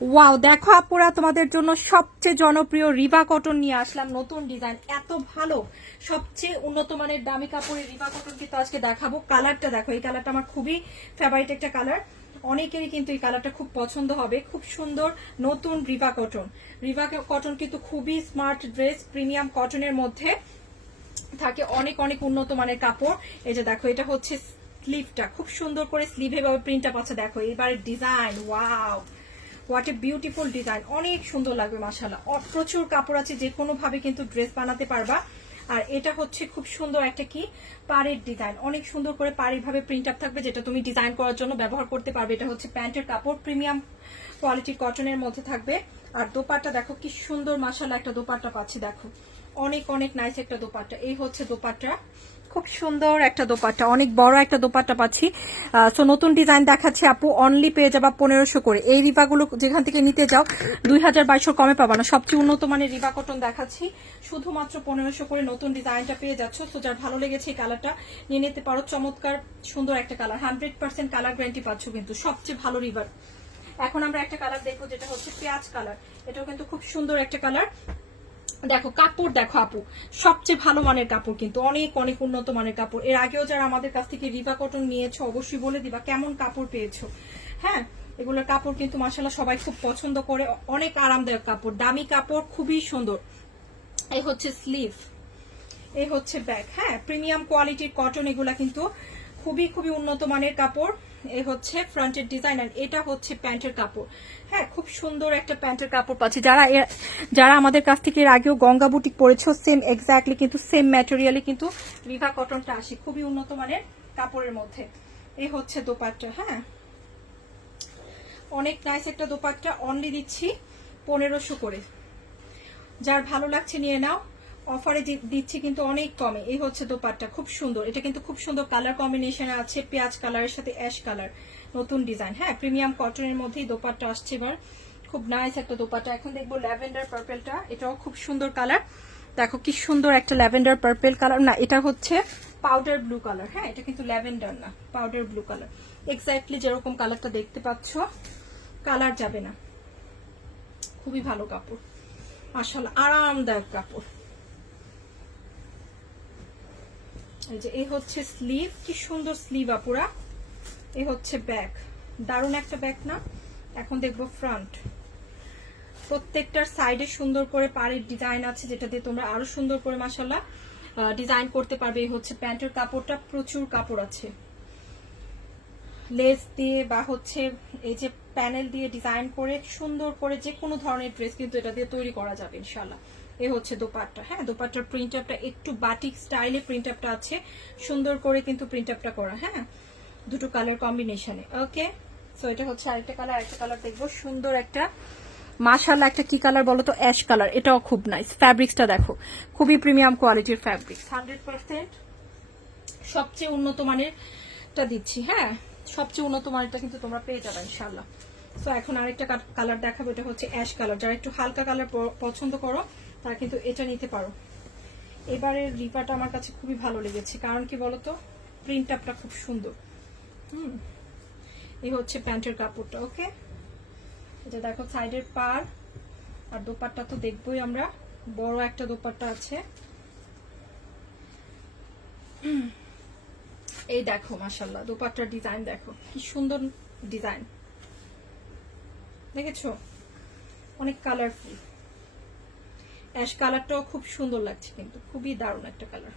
Wow দেখো আপুরা, তোমাদের জন্য সবচেয়ে জনপ্রিয় রিভা কটন নিয়ে আসলাম নতুন ডিজাইন এত ভালো, সবচেয়ে উন্নত মানের দামি কাপড়ের রিভা কটন কিন্তু আজকে দেখাবো। কালারটা দেখো, এই কালারটা আমার খুবই ফেভারিট একটা কালার অনেকেরই কিন্তু এই কালারটা খুব পছন্দ হবে। খুব সুন্দর নতুন রিভা কটন রিভা কটন কিন্তু খুবই স্মার্ট ড্রেস প্রিমিয়াম কটনের মধ্যে থাকে অনেক অনেক উন্নত মানের কাপড়। এই যে দেখো, এটা হচ্ছে স্লিভটা খুব সুন্দর করে স্লিভে ভাবে প্রিন্টটা পাচ্ছে দেখো। এবারে design wow what a beautiful design অনেক সুন্দর লাগবে মাসাল্লাহ প্রচুর কাপড় আছে যে কোনো ভাবে কিন্তু ড্রেস বানাতে পারবা। আর এটা হচ্ছে খুব সুন্দর একটা কি? পাড়ের ডিজাইন অনেক সুন্দর করে পাড়ের ভাবে প্রিন্ট আপ থাকবে, যেটা তুমি ডিজাইন করার জন্য ব্যবহার করতে পারবে। এটা হচ্ছে প্যান্টের কাপড় প্রিমিয়াম কোয়ালিটি কটনের মধ্যে থাকবে। আর দোপাট্টা দেখো, কি সুন্দর মাসাল্লাহ একটা দোপাট্টা পাচ্ছি, দেখো। অনেক অনেক নাইস একটা দোপাট্টা। এই হচ্ছে দোপাট্টা। খুব সুন্দর একটা দোপাট্টা, অনেক বড় একটা দোপাট্টা পাচ্ছি। সো নতুন ডিজাইন দেখাচ্ছি আপু অনলি পেয়ে যাবা পনেরোশো করে। এই রিবাগুলো যেখান থেকে নিতে যাও, দুই হাজার বাইশশো কমে পাবা না। সবচেয়ে উন্নত মানের রিবা কটন দেখাচ্ছি। শুধুমাত্র পনেরোশো করে নতুন ডিজাইনটা পেয়ে যাচ্ছ। সো যার ভালো লেগেছে এই কালারটা নিয়ে নিতে পারো। চমৎকার, সুন্দর একটা colour hundred percent colour guarantee পাচ্ছ কিন্তু, সবচেয়ে ভালো রিবার এখন আমরা একটা কালার দেখব, যেটা হচ্ছে পেঁয়াজ কালার এটাও কিন্তু খুব সুন্দর একটা কালার দেখো, কাপড় দেখো আপু, সবচেয়ে ভালো মানের কাপড় কিন্তু, অনেক অনেক উন্নত মানের কাপড়। এর আগেও যারা আমাদের কাছ থেকে রিভা কটন নিয়েছো, অবশ্যই বলে দিবা কেমন কাপড় পেয়েছ। হ্যাঁ এগুলোর কাপড় কিন্তু মাসাল্লাহ সবাই খুব পছন্দ করে, অনেক আরামদায়ক কাপড়, দামি কাপড় খুবই সুন্দর। এই হচ্ছে স্লিভ এই হচ্ছে ব্যাগ হ্যাঁ প্রিমিয়াম কোয়ালিটির কটন এগুলা কিন্তু খুবই খুবই উন্নত মানের কাপড়। এই হচ্ছে ফ্রন্টের ডিজাইন আর এটা হচ্ছে প্যান্টের কাপড়। হ্যাঁ খুব সুন্দর একটা প্যান্টের কাপড় পাচ্ছি। যারা যারা আমাদের কাছ থেকে এর আগেও গঙ্গা বুটিক পরেছো সেম এক্স্যাক্টলি কিন্তু সেম ম্যাটেরিয়ালে কিন্তু রিভা কটনটা আসে, খুবই উন্নত মানের কাপড়ের মধ্যে। এই হচ্ছে দোপাট্টা হ্যাঁ। অনেক নাইস একটা দোপাট্টা অনলি দিচ্ছি পনেরোশো করে। যার ভালো লাগছে নিয়ে নাও। অফারে দিচ্ছি কিন্তু অনেক কমে। এই হচ্ছে দোপাট্টা, খুব সুন্দর। এটা কিন্তু খুব সুন্দর কালার কম্বিনেশন আছে, পেঁয়াজ কালারের সাথে অ্যাশ কালার নতুন ডিজাইন হ্যাঁ প্রিমিয়াম কটনের মধ্যেই দোপাট্টা আসছে এবার। খুব নাইস একটা দোপাট্টা। এখন দেখব ল্যাভেন্ডার পার্পেলটা এটাও খুব সুন্দর কালার দেখো কি সুন্দর একটা ল্যাভেন্ডার পার্পেল কালার না, এটা হচ্ছে পাউডার ব্লু কালার হ্যাঁ এটা কিন্তু ল্যাভেন্ডার না পাউডার ব্লু কালার এক্স্যাক্টলি যেরকম কালারটা দেখতে পাচ্ছ কালার যাবে না। খুবই ভালো কাপড়। আসলে আরামদায়ক কাপড়। এই যে, এই হচ্ছে স্লিভ কি সুন্দর স্লিভ আপুরা। এই হচ্ছে ব্যাগ দারুণ একটা ব্যাগ না? এখন দেখব ফ্রন্ট প্রত্যেকটার সাইডে সুন্দর করে পাড়ের ডিজাইন আছে, যেটা দিয়ে তোমরা আরও সুন্দর করে মাসাল্লাহ ডিজাইন করতে পারবে। এই হচ্ছে প্যান্টের কাপড়টা, প্রচুর কাপড় আছে। লেস দিয়ে বা হচ্ছে এই যে প্যানেল দিয়ে ডিজাইন করে সুন্দর করে যে কোনো ধরনের ড্রেস কিন্তু এটা দিয়ে তৈরি করা যাবে ইনশাল্লাহ এ হচ্ছে দোপাট্টা। হ্যাঁ দোপাট্টার প্রিন্ট আপটা একটু বাটিক স্টাইলে প্রিন্ট আপটা আছে। সুন্দর করে কিন্তু প্রিন্ট আপটা করা হ্যাঁ? দুটো কালার কম্বিনেশনে ওকে সো এটা হচ্ছে আরেকটা কালার আরেকটা কালার দেখব। সুন্দর একটা মাশাল্লাহ একটা কি কালার বলো তো? অ্যাশ কালার এটাও খুব নাইস ফ্যাব্রিক্সটা দেখো। খুবই প্রিমিয়াম কোয়ালিটির ফ্যাব্রিক্স হান্ড্রেড পার্সেন্ট সবচেয়ে উন্নত মানেরটা দিচ্ছি হ্যাঁ? সবচেয়ে উন্নত মানেরটা কিন্তু তোমরা পেয়ে যাবে ইনশাল্লাহ তো এখন আরেকটা কালার দেখাবো। এটা হচ্ছে অ্যাশ কালার যারা একটু হালকা কালার পছন্দ করো তারা কিন্তু এটা নিতে পারো। এবারের রিপাটা আমার কাছে খুবই ভালো লেগেছে। কারণ কি বলতো? প্রিন্ট আপটা খুব সুন্দর। হুম? এই হচ্ছে প্যান্টের কাপড়টা, ওকে? এটা দেখো, সাইডের পার আর দোপাট্টা তো দেখবোই আমরা। বড় একটা দোপাট্টা আছে। এই দেখো মাসাল্লাহ দোপাট্টার ডিজাইন দেখো। কি সুন্দর ডিজাইন। দেখেছ? অনেক কালারফুল অ্যাশ কালারটাও খুব সুন্দর লাগছে কিন্তু। খুবই দারুণ একটা কালার।